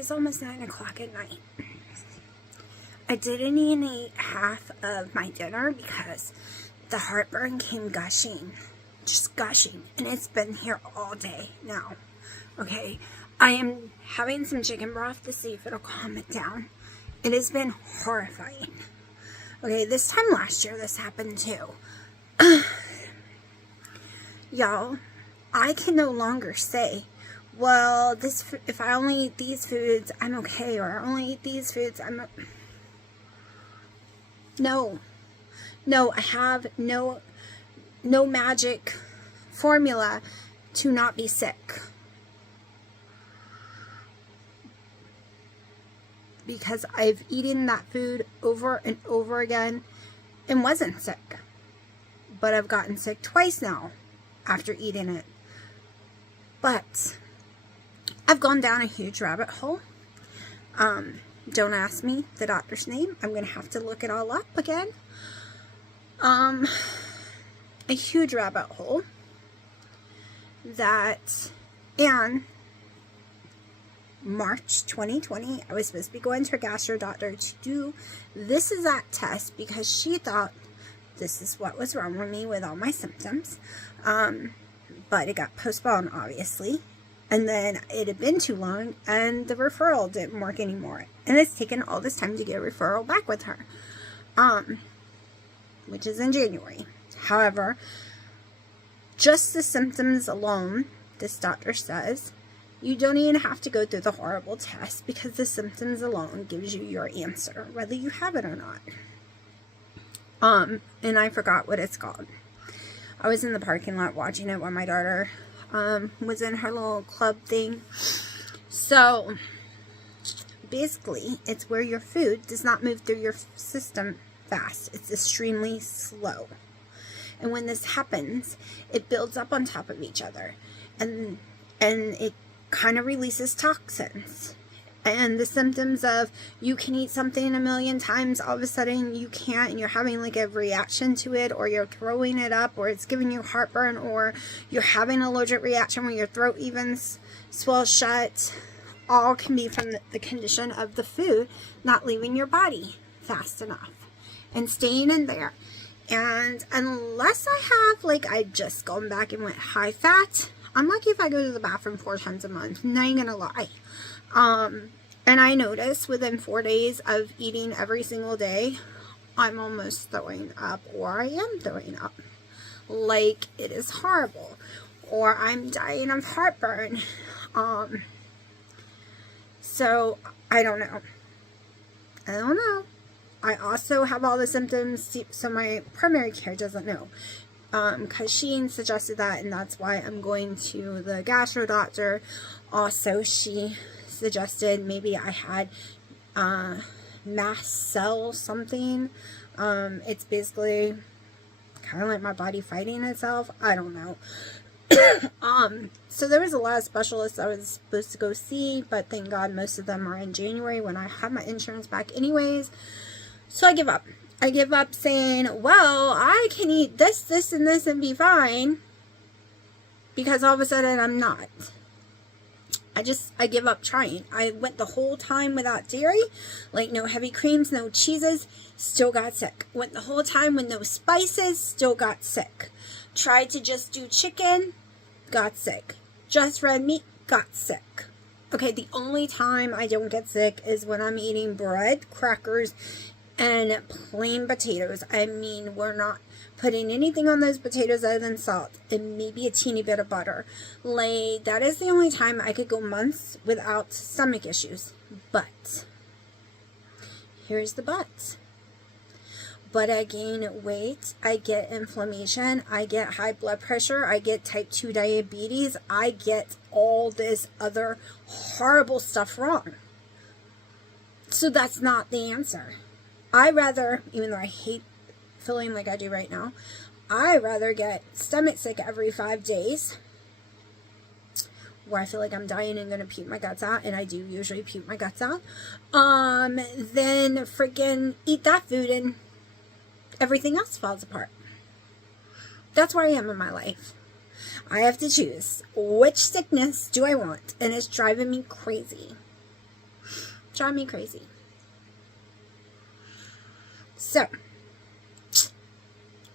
is almost 9 o'clock at night. I didn't even eat half of my dinner because the heartburn came gushing. Just gushing. And it's been here all day now. Okay? I am having some chicken broth to see if it'll calm it down. It has been horrifying. Okay, this time last year this happened too. Y'all, I can no longer say, well, if I only eat these foods, I'm okay, or I only eat these foods, No, I have no magic formula to not be sick. Because I've eaten that food over and over again and wasn't sick. But I've gotten sick twice now after eating it. But I've gone down a huge rabbit hole. Don't ask me the doctor's name. I'm going to have to look it all up again. A huge rabbit hole that, and March 2020, I was supposed to be going to a gastro doctor to do this exact test because she thought this is what was wrong with me with all my symptoms. But it got postponed, obviously. And then it had been too long, and the referral didn't work anymore. And it's taken all this time to get a referral back with her, which is in January. However, just the symptoms alone, this doctor says, you don't even have to go through the horrible test because the symptoms alone gives you your answer, whether you have it or not. And I forgot what it's called. I was in the parking lot watching it while my daughter was in her little club thing. So basically, it's where your food does not move through your system fast. It's extremely slow. And when this happens, it builds up on top of each other. And it kind of releases toxins. And the symptoms of you can eat something a million times, all of a sudden you can't, and you're having like a reaction to it, or you're throwing it up, or it's giving you heartburn, or you're having an allergic reaction where your throat even swells shut, all can be from the condition of the food not leaving your body fast enough and staying in there. And unless I have, like, I just gone back and went high fat, I'm lucky if I go to the bathroom 4 times a month. Not even gonna lie. And I notice within 4 days of eating every single day, I'm almost throwing up, or I am throwing up. Like, it is horrible. Or I'm dying of heartburn. So, I don't know. I also have all the symptoms, so my primary care doesn't know. Because she suggested that, and that's why I'm going to the gastro doctor. Also, she suggested maybe I had mast cell something. It's basically kind of like my body fighting itself. I don't know. So there was a lot of specialists I was supposed to go see, but thank God most of them are in January when I have my insurance back anyways. So I give up. I give up saying, well, I can eat this, this, and this and be fine, because all of a sudden I'm not. I give up trying. I went the whole time without dairy, like no heavy creams, no cheeses, still got sick. Went the whole time with no spices, still got sick. Tried to just do chicken, got sick. Just red meat, got sick. Okay, the only time I don't get sick is when I'm eating bread, crackers, and plain potatoes. I mean, we're not putting anything on those potatoes other than salt and maybe a teeny bit of butter. Like, that is the only time I could go months without stomach issues. But here's the but. But I gain weight, I get inflammation, I get high blood pressure, I get type 2 diabetes, I get all this other horrible stuff wrong. So that's not the answer. I rather, even though I hate feeling like I do right now, I rather get stomach sick every 5 days, where I feel like I'm dying and gonna puke my guts out, and I do usually puke my guts out, than freaking eat that food and everything else falls apart. That's where I am in my life. I have to choose which sickness do I want, and it's driving me crazy. drive me crazy. So,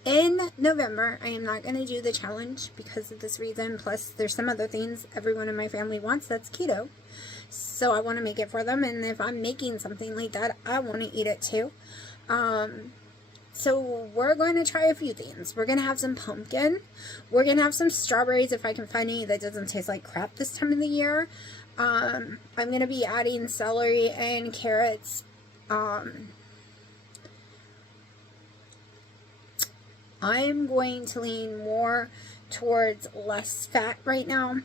in November, I am not going to do the challenge because of this reason. Plus, there's some other things everyone in my family wants that's keto. So, I want to make it for them. And if I'm making something like that, I want to eat it too. So, we're going to try a few things. We're going to have some pumpkin. We're going to have some strawberries if I can find any that doesn't taste like crap this time of the year. I'm going to be adding celery and carrots. I'm going to lean more towards less fat right now,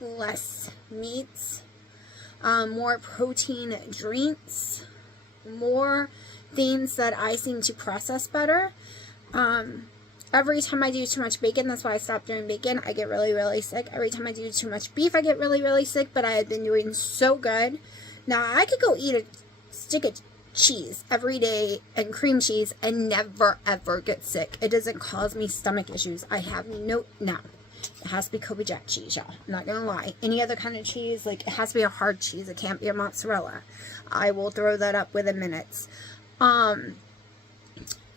less meats, more protein drinks, more things that I seem to process better. Every time I do too much bacon, that's why I stopped doing bacon, I get really, really sick. Every time I do too much beef, I get really, really sick, but I had been doing so good. Now, I could go eat a stick of cheese every day and cream cheese and never ever get sick. It doesn't cause me stomach issues. I have no, it has to be Kobe Jack cheese, y'all. I'm not gonna lie. Any other kind of cheese, like, it has to be a hard cheese. It can't be a mozzarella. I will throw that up within minutes.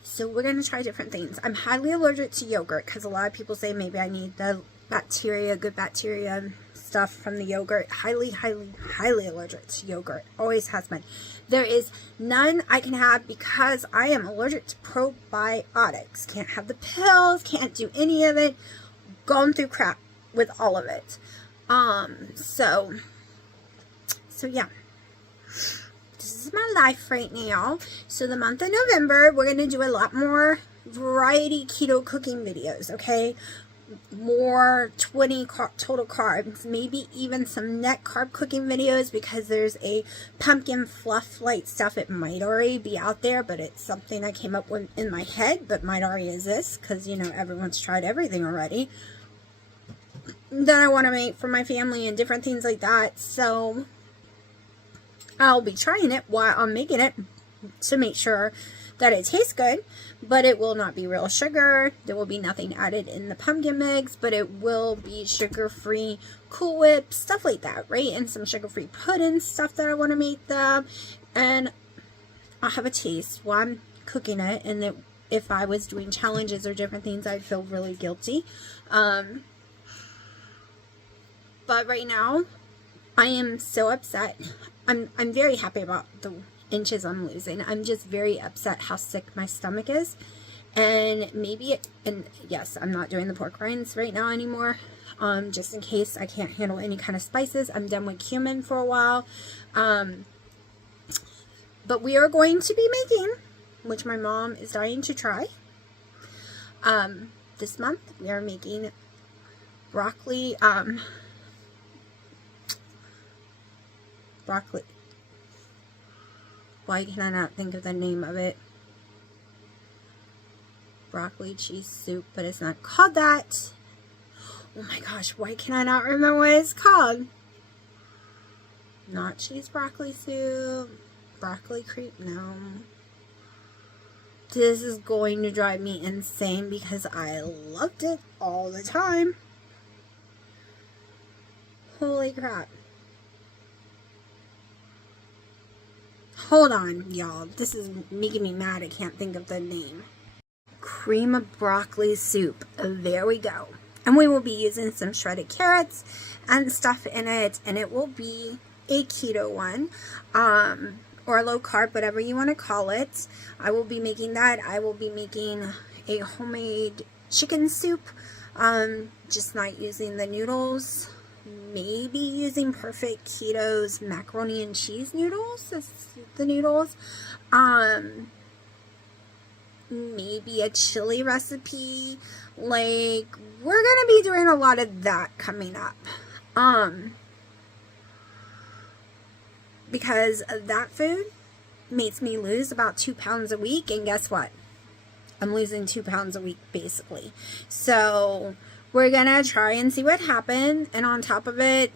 So we're gonna try different things. I'm highly allergic to yogurt because a lot of people say maybe I need the bacteria, good bacteria stuff from the yogurt. Highly, highly, highly allergic to yogurt. Always has been. There is none I can have because I am allergic to probiotics. Can't have the pills, can't do any of it. Gone through crap with all of it. So yeah. This is my life right now. So the month of November, we're going to do a lot more variety keto cooking videos, okay? More 20 total carbs, maybe even some net carb cooking videos because there's a pumpkin fluff light stuff. It might already be out there, but it's something I came up with in my head, but might already exist because, you know, everyone's tried everything already that I want to make for my family and different things like that. So I'll be trying it while I'm making it to make sure that it tastes good, but it will not be real sugar. There will be nothing added in the pumpkin mix, but it will be sugar-free Cool Whip, stuff like that, right? And some sugar-free pudding stuff that I want to make them. And I'll have a taste while I'm cooking it. And if I was doing challenges or different things, I'd feel really guilty. But right now, I am so upset. I'm very happy about the inches I'm losing. I'm just very upset how sick my stomach is. And yes, I'm not doing the pork rinds right now anymore. Just in case I can't handle any kind of spices. I'm done with cumin for a while. But we are going to be making, which my mom is dying to try. This month we are making broccoli, why can I not think of the name of it? Broccoli cheese soup, but it's not called that. Oh my gosh, why can I not remember what it's called? Not cheese broccoli soup. Broccoli crepe, no. This is going to drive me insane because I loved it all the time. Holy crap. Hold on, y'all. This is making me mad. I can't think of the name. Cream of broccoli soup. There we go. And we will be using some shredded carrots and stuff in it. And it will be a keto one. Or low carb, whatever you want to call it. I will be making that. I will be making a homemade chicken soup. Just not using the noodles. Maybe using Perfect Keto's macaroni and cheese noodles as the noodles. Maybe a chili recipe. Like, we're gonna be doing a lot of that coming up. Because that food makes me lose about 2 pounds a week, and guess what? I'm losing 2 pounds a week basically. So we're gonna try and see what happens, and on top of it,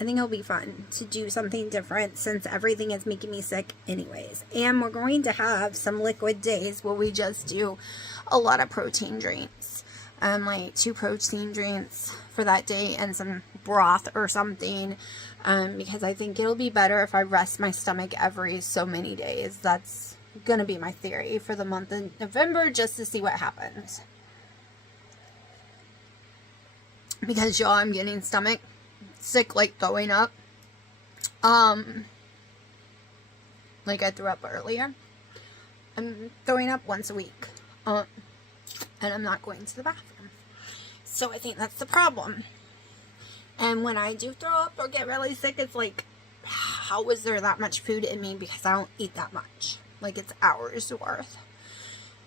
I think it'll be fun to do something different since everything is making me sick anyways. And we're going to have some liquid days where we just do a lot of protein drinks. Like 2 protein drinks for that day and some broth or something because I think it'll be better if I rest my stomach every so many days. That's gonna be my theory for the month of November, just to see what happens. Because y'all, I'm getting stomach sick, like throwing up. Like I threw up earlier. I'm throwing up once a week. And I'm not going to the bathroom. So I think that's the problem. And when I do throw up or get really sick, it's like, how is there that much food in me? Because I don't eat that much. Like, it's hours worth.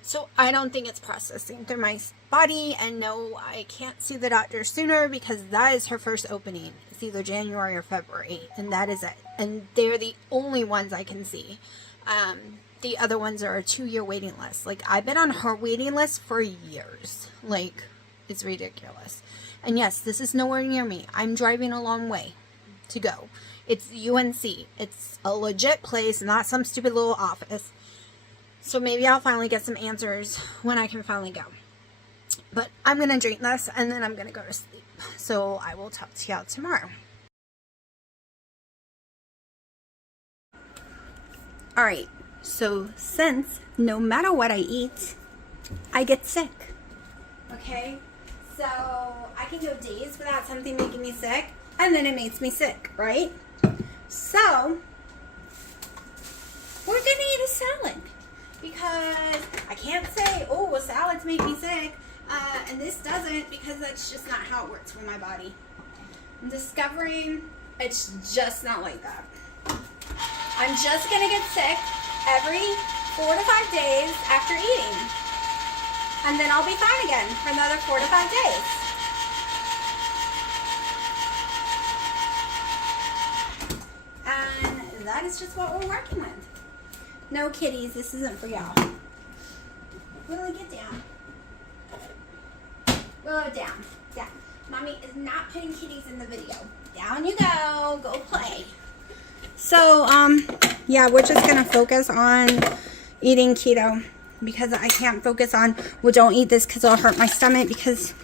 So I don't think it's processing through my body. And no, I can't see the doctor sooner because that is her first opening. It's either January or February. And that is it. And they're the only ones I can see. The other ones are a 2-year waiting list. Like, I've been on her waiting list for years. Like, it's ridiculous. And yes, this is nowhere near me. I'm driving a long way to go. It's UNC. It's a legit place, not some stupid little office. So maybe I'll finally get some answers when I can finally go. But I'm going to drink this and then I'm going to go to sleep. So I will talk to y'all tomorrow. Alright, so since no matter what I eat, I get sick. Okay? So I can go days without something making me sick, and then it makes me sick, right? So we're gonna eat a salad because I can't say, oh, well, salads make me sick, and this doesn't, because that's just not how it works for my body. I'm discovering it's just not like that. I'm just gonna get sick every 4 to 5 days after eating. And then I'll be fine again for another 4 to 5 days. And that is just what we're working with. No kitties, this isn't for y'all. Willie, get down. Go down. Down. Mommy is not putting kitties in the video. Down you go. Go play. So, yeah, we're just going to focus on eating keto. Because I can't focus on, well, don't eat this because it'll hurt my stomach. Because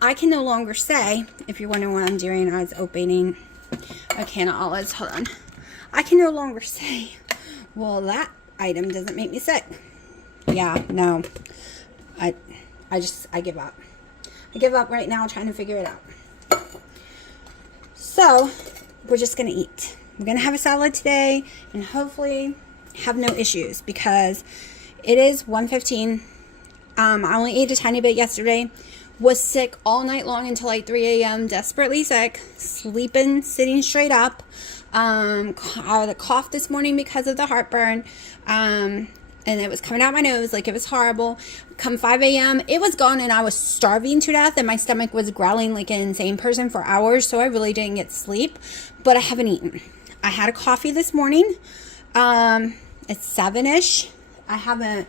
I can no longer say, if you're wondering what I'm doing, I was opening a can of olives. Hold on. I can no longer say, well, that item doesn't make me sick. Yeah, no. I give up. I give up right now trying to figure it out. So, we're just going to eat. We're going to have a salad today and hopefully have no issues because it is 1:15. I only ate a tiny bit yesterday. Was sick all night long until like 3 a.m. Desperately sick. Sleeping, sitting straight up. I had a cough this morning because of the heartburn. And it was coming out my nose like it was horrible. Come 5 a.m. it was gone and I was starving to death and my stomach was growling like an insane person for hours. So I really didn't get sleep. But I haven't eaten. I had a coffee this morning. It's 7-ish. I have a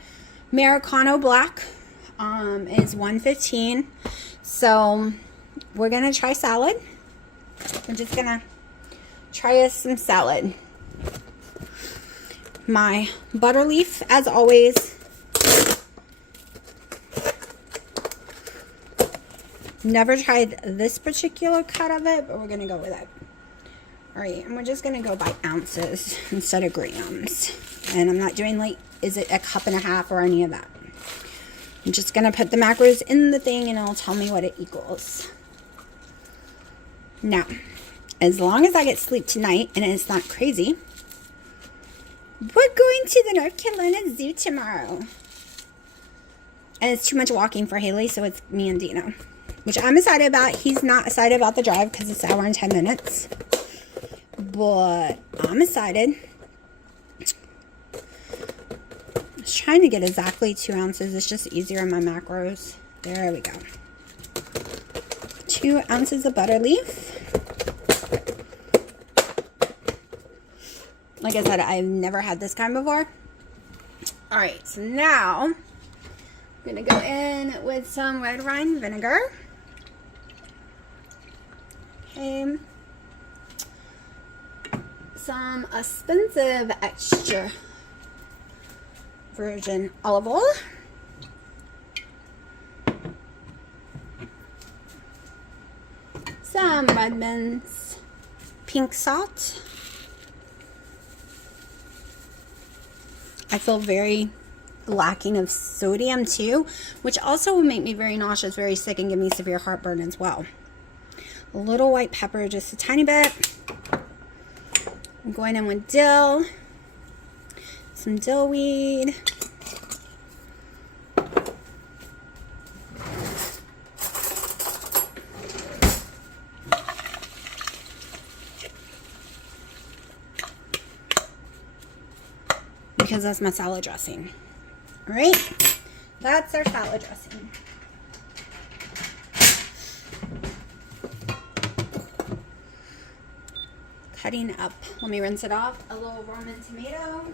Americano black. It's 1:15. So we're gonna try salad. We're just gonna try us some salad. My butter leaf, as always. Never tried this particular cut of it, but we're gonna go with it. Alright, and we're just going to go by ounces instead of grams. And I'm not doing like, is it a cup and a half or any of that. I'm just going to put the macros in the thing and it'll tell me what it equals. Now, as long as I get sleep tonight and it's not crazy, we're going to the North Carolina Zoo tomorrow. And it's too much walking for Haley, so it's me and Dino. Which I'm excited about. He's not excited about the drive because it's an hour and 10 minutes. But I'm excited. I was trying to get exactly 2 ounces. It's just easier in my macros. There we go. 2 ounces of butter leaf. Like I said, I've never had this kind before. Alright, so now I'm going to go in with some red wine vinegar. Okay. Some expensive extra virgin olive oil. Some Redmond's pink salt. I feel very lacking of sodium too, which also will make me very nauseous, very sick, and give me severe heartburn as well. A little white pepper, just a tiny bit. I'm going in with dill, some dill weed. Because that's my salad dressing. All right, that's our salad dressing. Cutting up, let me rinse it off, a little Roman tomato.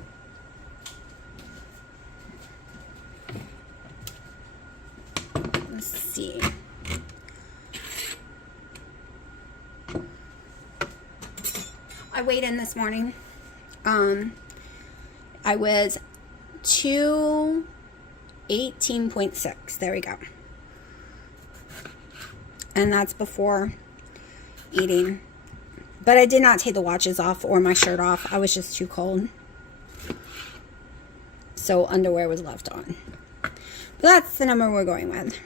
Let's see. I weighed in this morning. I was 218.6. There we go. And that's before eating. But I did not take the watches off or my shirt off. I was just too cold. So underwear was left on. But that's the number we're going with.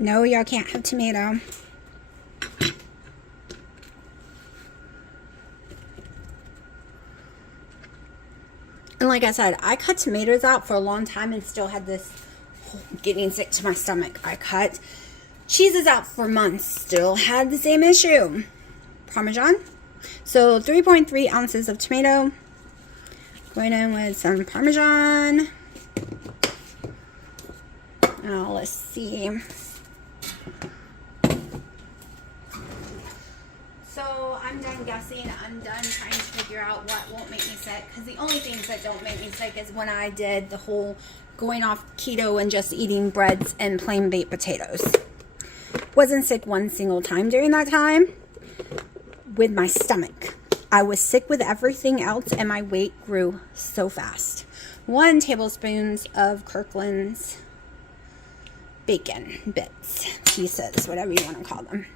No, y'all can't have tomato. And like I said, I cut tomatoes out for a long time and still had this getting sick to my stomach. I cut cheeses out for months, still had the same issue. Parmesan. So 3.3 ounces of tomato. Going in with some Parmesan. Now let's see. So I'm done guessing. I'm done trying to figure out what won't make me sick. Because the only things that don't make me sick is when I did the whole going off keto and just eating breads and plain baked potatoes. Wasn't sick one single time during that time with my stomach. I was sick with everything else and my weight grew so fast. 1 tablespoon of Kirkland's bacon bits, pieces, whatever you want to call them.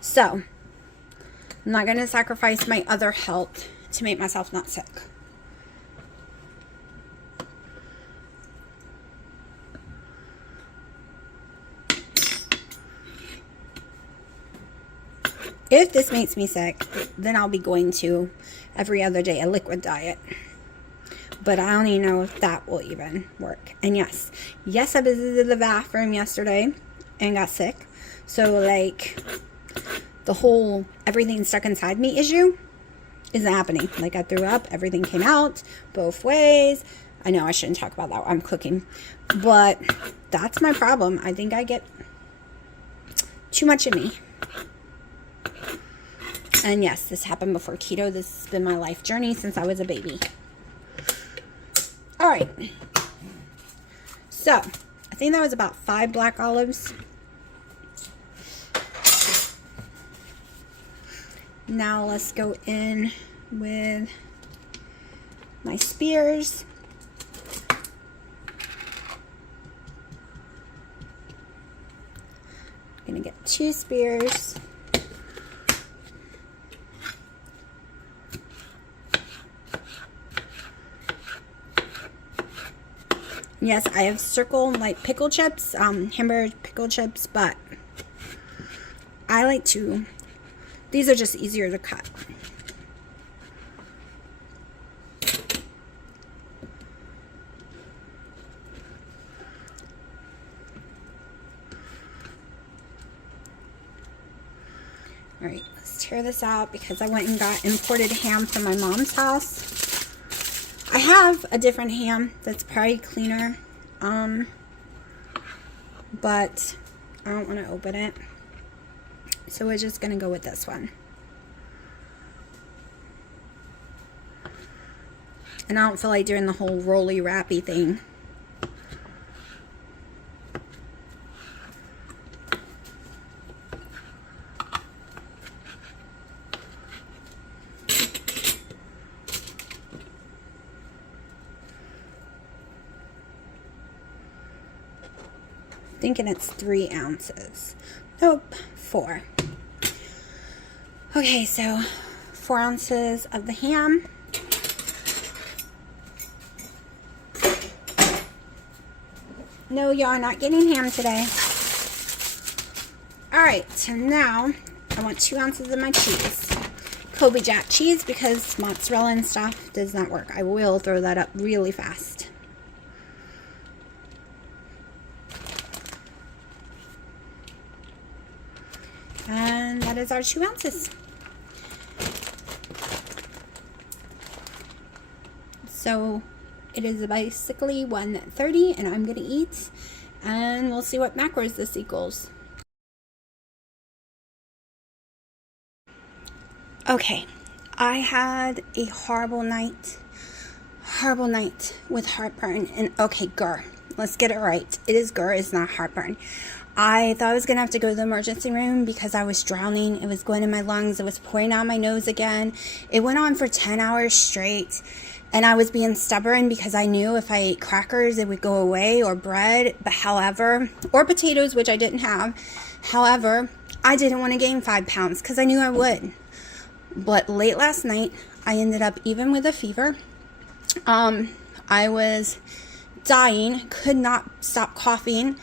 So, I'm not going to sacrifice my other health to make myself not sick. If this makes me sick, then I'll be going to every other day a liquid diet. But I don't even know if that will even work. And yes, I visited the bathroom yesterday and got sick. So like the whole everything stuck inside me issue isn't happening. Like I threw up, everything came out both ways. I know I shouldn't talk about that while I'm cooking. But that's my problem. I think I get too much in me. And yes, this happened before keto. This has been my life journey since I was a baby. All right. So, I think that was about 5 black olives. Now let's go in with my spears. I'm going to get 2 spears. Yes, I have circle like pickle chips, hamburger pickle chips, but I like to, these are just easier to cut. All right, let's tear this out because I went and got imported ham from my mom's house. I have a different ham that's probably cleaner, but I don't want to open it. So we're just going to go with this one. And I don't feel like doing the whole rolly wrappy thing. thinking it's 3 ounces. Nope, 4. Okay, so 4 ounces of the ham. No, y'all not getting ham today. Alright, so now I want 2 ounces of my cheese. Kobe Jack cheese, because mozzarella and stuff does not work. I will throw that up really fast. And that is our 2 ounces. So it is basically 1:30 and I'm going to eat. And we'll see what macros this equals. Okay, I had a horrible night with heartburn. And okay, GER, let's get it right. It is GER, it's not heartburn. I thought I was going to have to go to the emergency room because I was drowning. It was going in my lungs. It was pouring out my nose again. It went on for 10 hours straight. And I was being stubborn because I knew if I ate crackers, it would go away, or bread. But however, or potatoes, which I didn't have. However, I didn't want to gain 5 pounds because I knew I would. But late last night, I ended up even with a fever. I was dying, could not stop coughing,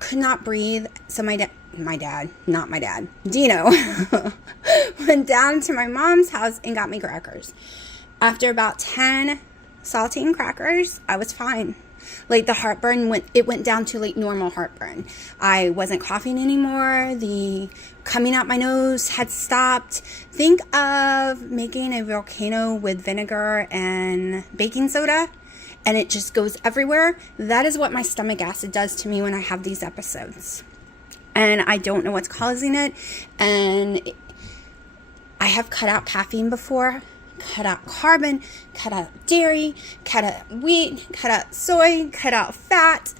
could not breathe. So my dad, Dino, went down to my mom's house and got me crackers. After about 10 saltine crackers, I was fine. Like the heartburn went down to like normal heartburn. I wasn't coughing anymore. The coming out my nose had stopped. Think of making a volcano with vinegar and baking soda and it just goes everywhere. That is what my stomach acid does to me when I have these episodes. And I don't know what's causing it. And I have cut out caffeine before. Cut out carbon, cut out dairy, cut out wheat, cut out soy, cut out fat.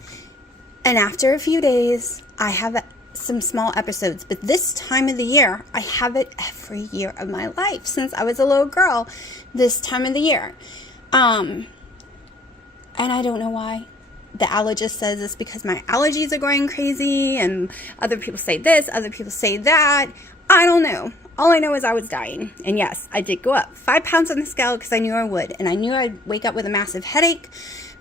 And after a few days, I have some small episodes. But this time of the year, I have it every year of my life since I was a little girl this time of the year. And I don't know why. The allergist says it's because my allergies are going crazy and other people say this, other people say that. I don't know. All I know is I was dying. And yes, I did go up 5 pounds on the scale because I knew I would. And I knew I'd wake up with a massive headache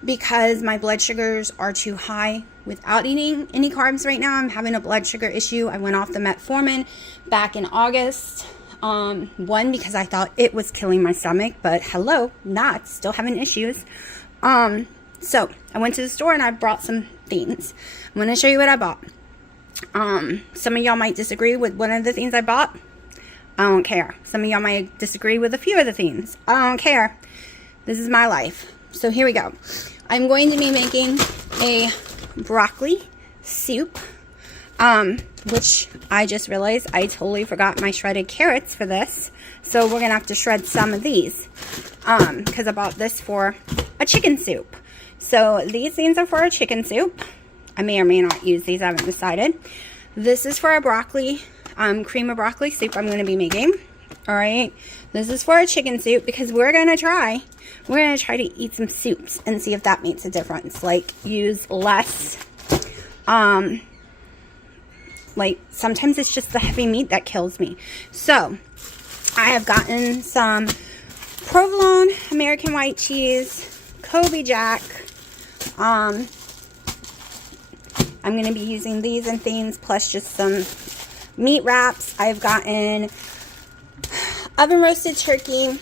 because my blood sugars are too high without eating any carbs right now. I'm having a blood sugar issue. I went off the metformin back in August. One, because I thought it was killing my stomach. But hello, not. Still having issues. So I went to the store and I brought some things. I'm going to show you what I bought. Some of y'all might disagree with one of the things I bought. I don't care. Some of y'all might disagree with a few of the things. I don't care. This is my life. So here we go. I'm going to be making a broccoli soup, which I just realized I totally forgot my shredded carrots for this. So we're going to have to shred some of these because I bought this for a chicken soup. So these things are for a chicken soup. I may or may not use these. I haven't decided. This is for a broccoli cream of broccoli soup I'm going to be making. All right. This is for a chicken soup because we're going to try to eat some soups and see if that makes a difference. Like use less, like sometimes it's just the heavy meat that kills me. So I have gotten some provolone, American white cheese, Kobe Jack. I'm going to be using these and things plus just some meat wraps. I've gotten oven roasted turkey.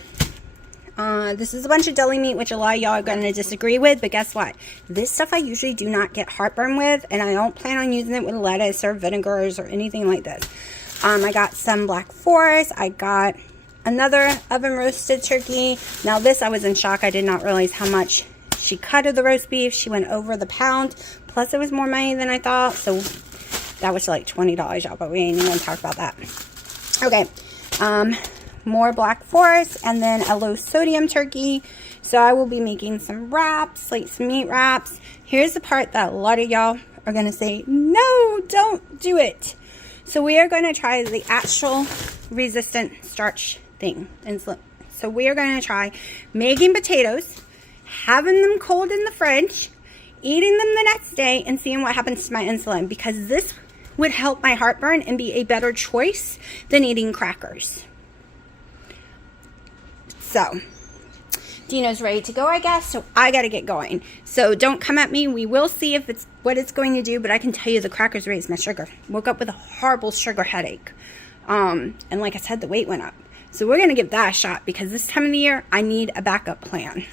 This is a bunch of deli meat, which a lot of y'all are going to disagree with, but guess what? This stuff I usually do not get heartburn with, and I don't plan on using it with lettuce or vinegars or anything like this. I got some Black Forest. I got another oven roasted turkey. Now this, I was in shock. I did not realize how much she cut of the roast beef. She went over the pound. Plus it was more money than I thought, so that was like $20, y'all, but we ain't even gonna talk about that. Okay, more Black Forest, and then a low sodium turkey. So I will be making some wraps, like some meat wraps. Here's the part that a lot of y'all are gonna say, no, don't do it. So we are gonna try the actual resistant starch thing. And so we are gonna try making potatoes, having them cold in the fridge, eating them the next day and seeing what happens to my insulin, because this would help my heartburn and be a better choice than eating crackers. So Dino's ready to go, I guess, so I gotta get going. So don't come at me. We will see if it's what it's going to do, but I can tell you the crackers raised my sugar. Woke up with a horrible sugar headache. And like I said, the weight went up. So we're gonna give that a shot, because this time of the year, I need a backup plan.